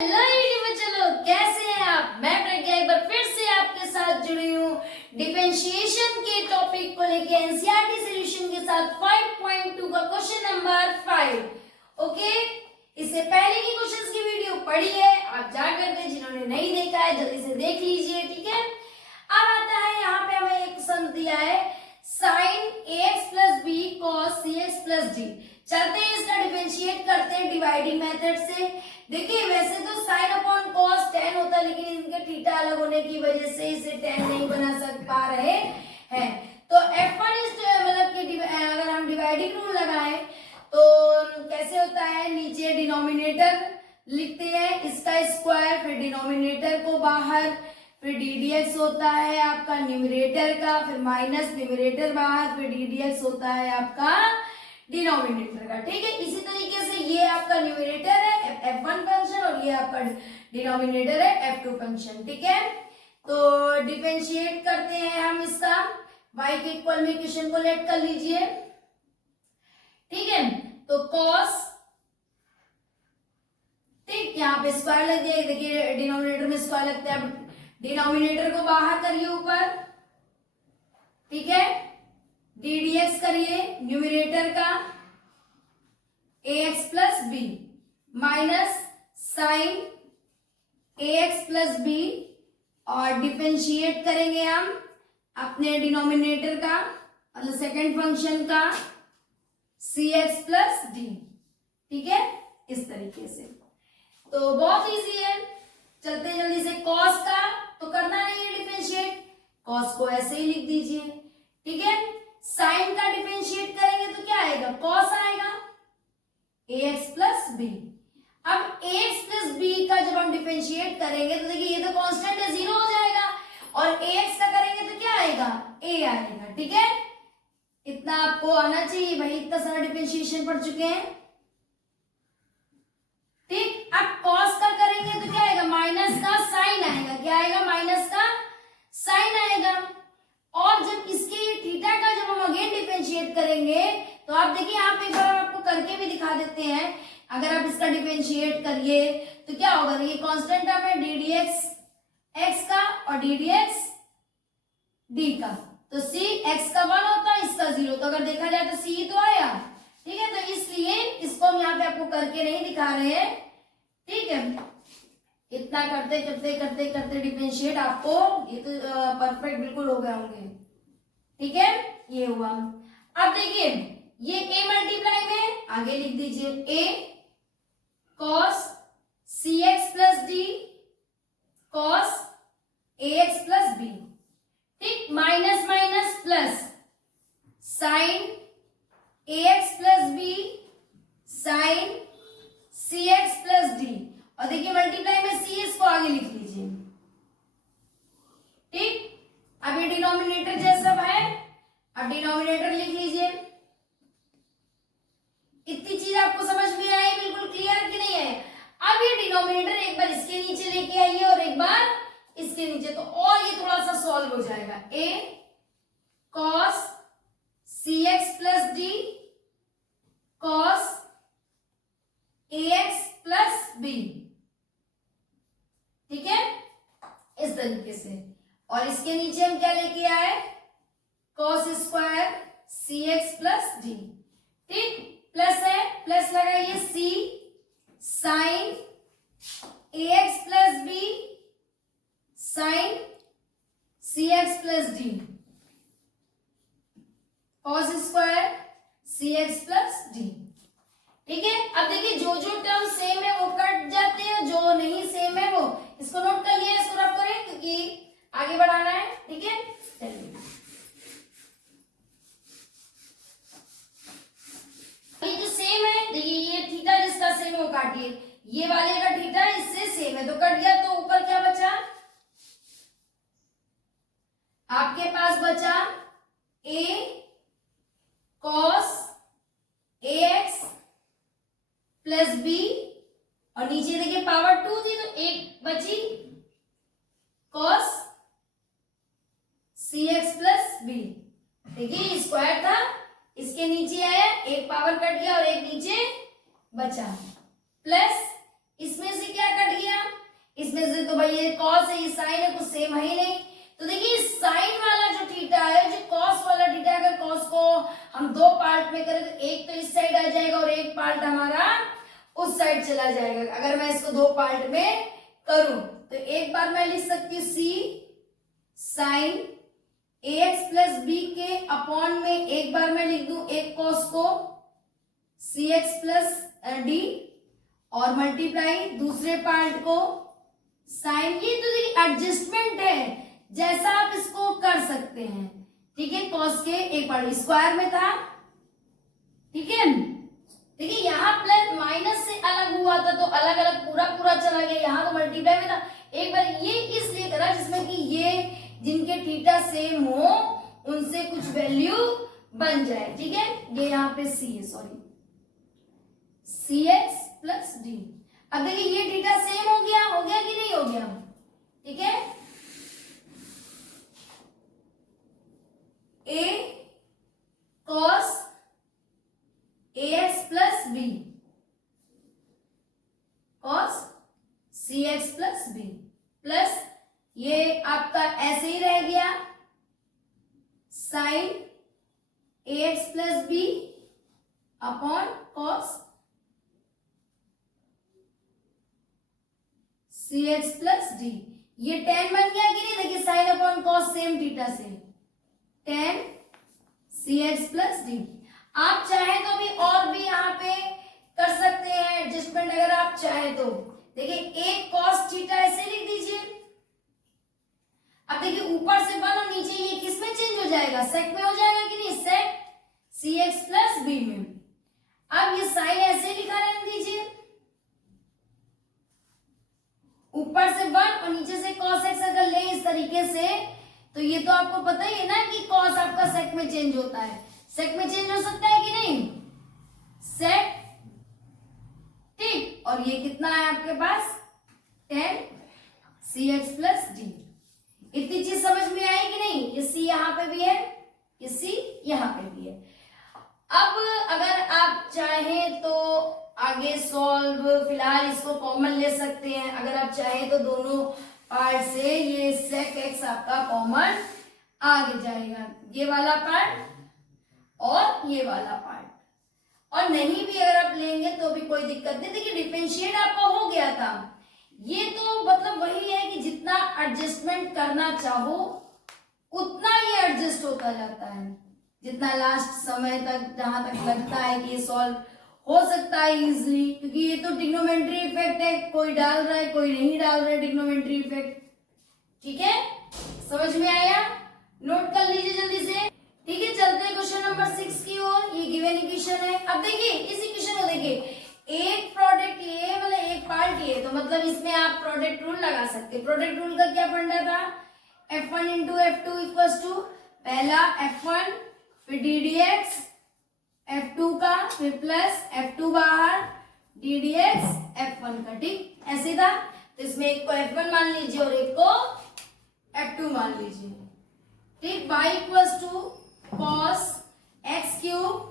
Hello बच्चों, कैसे हैं आप। मैं प्रज्ञा एक बार फिर से आपके साथ जुड़ी हूँ डिफरेंशिएशन के टॉपिक को लेके एनसीईआरटी सॉल्यूशन के साथ 5.2 का क्वेश्चन नंबर 5। ओके, इससे पहले की क्वेश्चंस की वीडियो पढ़ी है, आप जा करके जिन्होंने नहीं देखा है जल्दी से देख लीजिए। ठीक है, अब आता है यहाँ पे हमें एक सम दिया है sin ax plus B cos cx plus D. चलते हैं इसका डिफरेंशिएट करते हैं डिवाइडिंग मेथड से। देखिए वैसे तो sin अपॉन cos tan होता है, लेकिन इनके थीटा अलग होने की वजह से इसे tan नहीं बना पा रहे हैं। तो F1 इज मतलब कि अगर हम डिवाइडिंग रूल लगाएं तो कैसे होता है, नीचे डिनोमिनेटर लिखते हैं इसका स्क्वायर, फिर डिनोमिनेटर को बाहर, फिर ddx होता है आपका न्यूमरेटर का, फिर माइनस न्यूमरेटर बाहर, फिर ddx होता है आपका डिनोमिनेटर का। ठीक है, इसी तरीके से ये आपका न्यूमरेटर है f1 फंक्शन और ये आपका डिनोमिनेटर है f2 फंक्शन। ठीक है, तो डिफरेंशिएट करते हैं हम इसका, y के इक्वल में इक्वेशन को लेट कर लीजिए। ठीक है, तो cos, ठीक, यहाँ पे स्क्वायर लग दिया, देखिए डिनोमिनेटर में स्क्वायर लगता है, डिनोमिनेटर को बाहर करिए ऊपर। ठीक है, ddx करिए न्यूमरेटर का ax plus B minus sine ax plus B, और डिफरेंशिएट करेंगे हम अपने डिनोमिनेटर का मतलब सेकेंड फंक्शन का cx प्लस डी। ठीक है, इस तरीके से तो बहुत इजी है। चलते जल्दी से cos का तो करना नहीं है डिफरेंशिएट, cos को ऐसे ही लिख दीजिए। ठीक है, साइन का डिफरेंशिएट करेंगे तो क्या आएगा, cos आएगा ax प्लस बी। अब ax प्लस बी का जब हम डिफरेंशिएट करेंगे तो देखिए ये तो कांस्टेंट है, 0 हो जाएगा, और ax का करेंगे तो क्या आएगा, a आएगा। ठीक है, इतना आपको आना चाहिए भाई, इतना सारा डिफरेंशिएशन पढ़ चुके हैं। ठीक, अब cos का करेंगे तो क्या आएगा, माइनस का साइन आएगा, क्या आएगा, माइनस का साइन आएगा। और जब इसके थीटा का जब हम अगेन डिफरेंशिएट करेंगे तो आप देखिए यहाँ पे एक बार आपको करके भी दिखा देते हैं। अगर आप इसका डिफरेंशिएट करिए तो क्या होगा, ये कांस्टेंट टर्म है ddx x का और ddx d का, तो c x का 1 होता है, इसका 0, तो अगर देखा जाए तो c तो आया। ठीक है, तो इसलिए इसको हम यहाँ पे आपको करके नहीं दिखा रहे हैं। ठीक है, इतना करते करते करते करते डिफरेंशिएट आपको ये तो परफेक्ट बिल्कुल हो गए होंगे। ठीक है, ये हुआ। अब देखिए ये a मल्टीप्लाई में आगे लिख दीजिए a cos cx plus D cos ax plus B. ठीक, minus minus plus sine ax plus B sine cx plus d, और देखिए मल्टीप्लाई में सी, इसको आगे लिख लीजिए। ठीक, अब ये डिनोमिनेटर जैसा है, अब डिनोमिनेटर लिख लीजिए। इतनी चीज आपको समझ में आई, बिल्कुल क्लियर कि नहीं है। अब ये डिनोमिनेटर एक बार इसके नीचे लेके आइए और एक बार इसके नीचे, तो और ये थोड़ा सा सॉल्व हो जाएगा। a cos cx plus D cos ax plus B. ठीक है, इस तरीके से, और इसके नीचे हम क्या लेके आए, cos square cx plus D. ठीक, प्लस है, प्लस लगाइए c sine ax plus B sine cx plus D cos square cx plus D. ठीक है, अब देखिए जो जो टर्म सेम है वो कट जाते हैं, जो नहीं सेम है वो, इसको नोट कर लिया, इसको रफ करें क्योंकि आगे बढ़ाना है। ठीक है, चलिए ये जो सेम है, देखिए ये थीटा जिसका सेम है वो काटिए, ये वाले का थीटा इससे सेम है तो कट गया, तो ऊपर क्या बचा, आपके पास बचा a cos ax plus B, और नीचे देखिए पावर 2 थी तो एक बची cos cx प्लस बी। देखिए स्क्वायर था, इसके नीचे आया, एक पावर कट गया और एक नीचे बचा, प्लस इसमें से क्या कट गया, इसमें से तो भाई ये कॉस है, ये साइन है, कुछ सेम है ही नहीं। तो देखिए साइन वाला जो थीटा है, जो कॉस वाला थीटा, अगर कॉस को हम दो पार्ट में करें तो एक तो इस साइड आ जाएगा और एक पार्ट हमारा उस साइड चला जाएगा। अगर मैं इसको दो पार्ट में करूं तो एक बार मैं लिख सकती हूँ सी साइन ax प्लस बी के अपॉन में एक बार मैं लिख दूं एक कॉस को सी एक्स प्लस डी और मल्टीप्लाई दूसरे पार्ट को साइन। ये तो देखिए एडजस्टमेंट है, जैसा आप इसको कर सकते हैं, ठीक है। कॉस के एक पार्ट स्क्वायर में था, ठीक है। देखिए यहाँ प्लस माइनस से अलग हुआ था तो अलग अलग पूरा पूरा चला गया, यहाँ तो मल्टीप्लाई में था। एक बार ये इसलिए करा जिसमें कि ये जिनके थीटा सेम हो उनसे कुछ वैल्यू बन जाए, ठीक है। ये यहाँ पे सी है, sorry C x plus D. अब देखिए ये थीटा सेम हो गया कि नहीं हो गया, ठीक है। A cos a x plus b cos c x plus b plus ये आपका ऐसे ही रह गया sine a x plus b upon cos c x plus d. ये टेन बन गया कि नहीं, देखिए sine upon cos same theta से tan c x plus d. आप चाहे तो भी और भी यहाँ पे कर सकते हैं एडजस्टमेंट, अगर आप चाहे तो। देखिए एक कॉस थीटा ऐसे लिख दीजिए। अब देखिए ऊपर से वन और नीचे ये किस में चेंज हो जाएगा, सेक में हो जाएगा कि नहीं, सेक सी एक्स प्लस बी में। अब ये साइन ऐसे लिखा रहने दीजिए, ऊपर से वन और नीचे से कॉस एक्स अगर ले इस तरीके से तो ये तो आपको पता ही है ना कि कॉस आपका सेक में चेंज होता है। सेक में चेंज हो सकता है कि नहीं, सेक, ठीक। और ये कितना है आपके पास ten c x plus D. इतनी चीज समझ में आई कि नहीं, ये सी यहाँ पे भी है, ये सी यहाँ पे भी है। अब अगर आप चाहें तो आगे सॉल्व, फिलहाल इसको कॉमन ले सकते हैं। अगर आप चाहें तो दोनों पार्ट से ये सेक एक्स आपका कॉमन आगे जाएगा, ये वाला पार्ट और ये वाला पार्ट। और नहीं भी अगर आप लेंगे तो भी कोई दिक्कत नहीं। देखिए डिफरेंशिएट आपका हो गया था, ये तो मतलब वही है कि जितना एडजस्टमेंट करना चाहो उतना ही एडजस्ट होता जाता है, जितना लास्ट समय तक जहां तक लगता है कि ये सॉल्व हो सकता है इजीली, क्योंकि ये तो ट्रिग्नोमेट्री इफेक्ट है, कोई डाल रहा है कोई नहीं डाल रहा है ट्रिग्नोमेट्री इफेक्ट, ठीक है। समझ में आया, नोट कर लीजिए जल्दी से, ठीक है। चलते हैं क्वेश्चन नंबर 6 की ओर। ये गिवन इक्वेशन है। अब देखिए इस इक्वेशन को देखिए, एक प्रोडक्ट ये मतलब एक पार्ट ये, तो मतलब इसमें आप प्रोडक्ट रूल लगा सकते हैं। प्रोडक्ट रूल का क्या फंडा था, F1 into F2 equals to पहला F1 फिर ddx F2 का फिर प्लस F2 बाहर ddx F1 का, ठीक ऐसे था। तो इसमें एक को F1 मान लीजिए और एक को F2 मान लीजिए, ठीक। y equals to cos X cube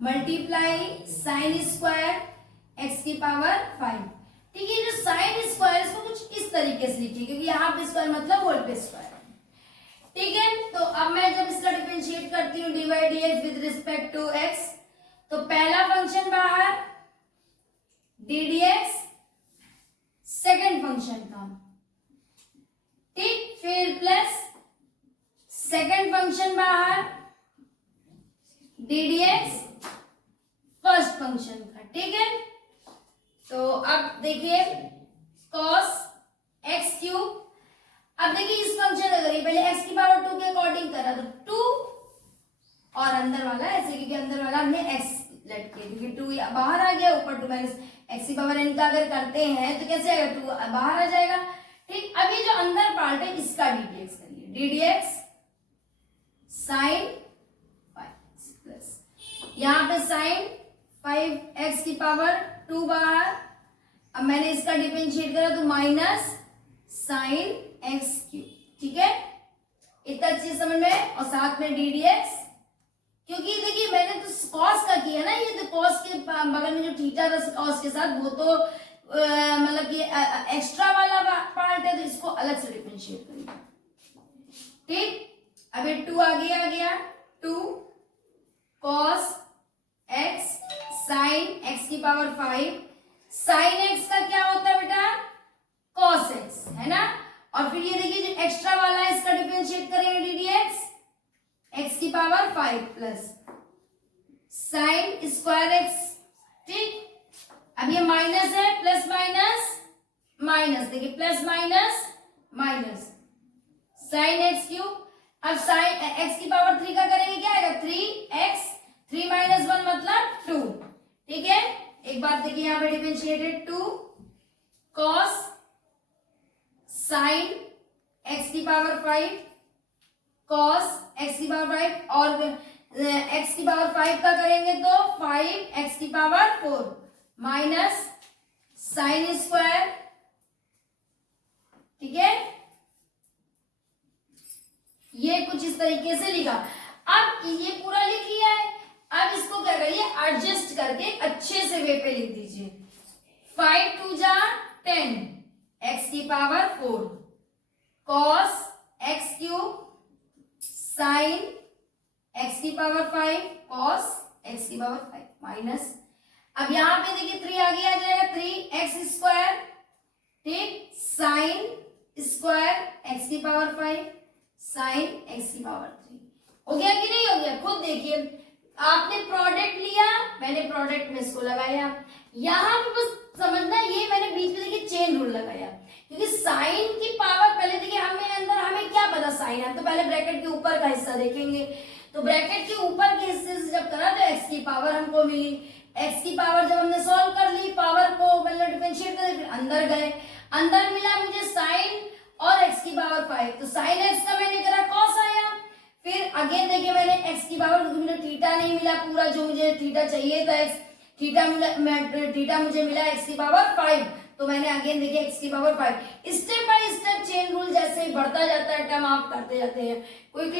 multiply sine square X की पावर 5, ठीक है। जो साइन स्क्वायर इसको कुछ इस तरीके से लिखिए, क्योंकि यहाँ पे स्क्वायर मतलब होल पे स्क्वायर, ठीक है। तो अब मैं जब इसका डिफरेंशिएट करती हूँ dy dx with respect to x, तो पहला फंक्शन बाहर ddx सेकंड फंक्शन का, ठीक, फिर प्लस सेकंड फंक्शन बाहर ddx फर्स्ट फंक्शन का, ठीक है। तो अब देखिए cos x क्यूब, अब देखिए इस फंक्शन अगर ये पहले x की पावर 2 के अकॉर्डिंग करा तो 2 और अंदर वाला ऐसे, क्योंकि अंदर वाला हमने x लटके, क्योंकि 2 बाहर आ गया, ऊपर 2 माइनस x की पावर n का अगर करते हैं तो कैसे आएगा, 2 बाहर आ जाएगा, ठीक। अब ये जो अंदर पार्ट है इसका ddx करिए, ddx साइन 5 प्लस यहाँ पे साइन 5x की पावर 2 बाहर। अब मैंने इसका डिफरेंशिएट करा तो माइनस साइन x क्यूब, ठीक है। इतना चीज समझ में, और साथ में ddx, क्योंकि देखिए मैंने तो cos का किया ना, ये तो cos के बगल में जो थीटा था cos के साथ, वो तो मतलब कि एक्स्ट्रा वाला पार्ट है तो इसको अलग से डिफरेंशिएट करेंगे। ठीक, अभी 2 आगे आ गया, 2 cos x sin x की पावर 5, sin x का क्या होता है बेटा, cos x, है ना। और फिर ये देखिए जो एक्स्ट्रा वाला है इसका डिफरेंशिएट करेंगे ddx, x की power 5 plus sin square x। ठीक, अब ये माइनस है, प्लस माइनस माइनस, देखिए plus minus minus sine x cube. अब साइन एक्स की पावर 3 का करेंगे, क्या आएगा 3x, 3 माइनस 1 मतलब 2। ठीक है, एक बात देखिए यहाँ पे डिफरेंशिएटेड 2 cos साइन x की पावर 5 cos x की पावर 5 और x की पावर 5 का करेंगे तो 5x की पावर 4 माइनस साइन स्क्वायर। ठीक है, ये कुछ इस तरीके से लिखा। अब ये पूरा लिख लिया है, अब इसको क्या करिए, एडजस्ट करके अच्छे से वे पे लिख दीजिए। 5 2 जा 10 x की power 4 cos x cube sign x की पावर 5 cos x की पावर 5 माइनस, अब यहां पे देखिए 3 आगे आ जाएगा 3x स्क्वायर। ठीक, साइन स्क्वायर x की पावर 5 साइन x की पावर 3। हो गया कि नहीं हो गया, खुद देखिए। आपने प्रोडक्ट लिया, मैंने प्रोडक्ट में इसको लगाया, यहां पे बस समझना ये मैंने बीच में देखिए चेन रूल लगाया, क्योंकि साइन की पावर पहले देखिए हमें क्या पता साइन है, तो पहले ब्रैकेट के ऊपर का हिस्सा देखेंगे। तो ब्रैकेट के ऊपर के हिस्से से जब करा तो x की पावर हमको मिली, x की पावर जब हमने सॉल्व कर ली, पावर को मतलब डिफरेंशिएट कर फिर अंदर गए, अंदर मिला मुझे साइन और x की पावर 5, तो साइन x का मैंने करा cos आया। फिर अगेन देखिए मैंने x की पावर, क्योंकि मुझे थीटा नहीं मिला पूरा जो मुझे थीटा चाहिए था, थीटा मुझे मिला x की पावर 5, तो मैंने अगेन देखिए x की power 5। Step by step chain rule जैसे ही बढ़ता जाता है टर्म आप करते जाते हैं। कोई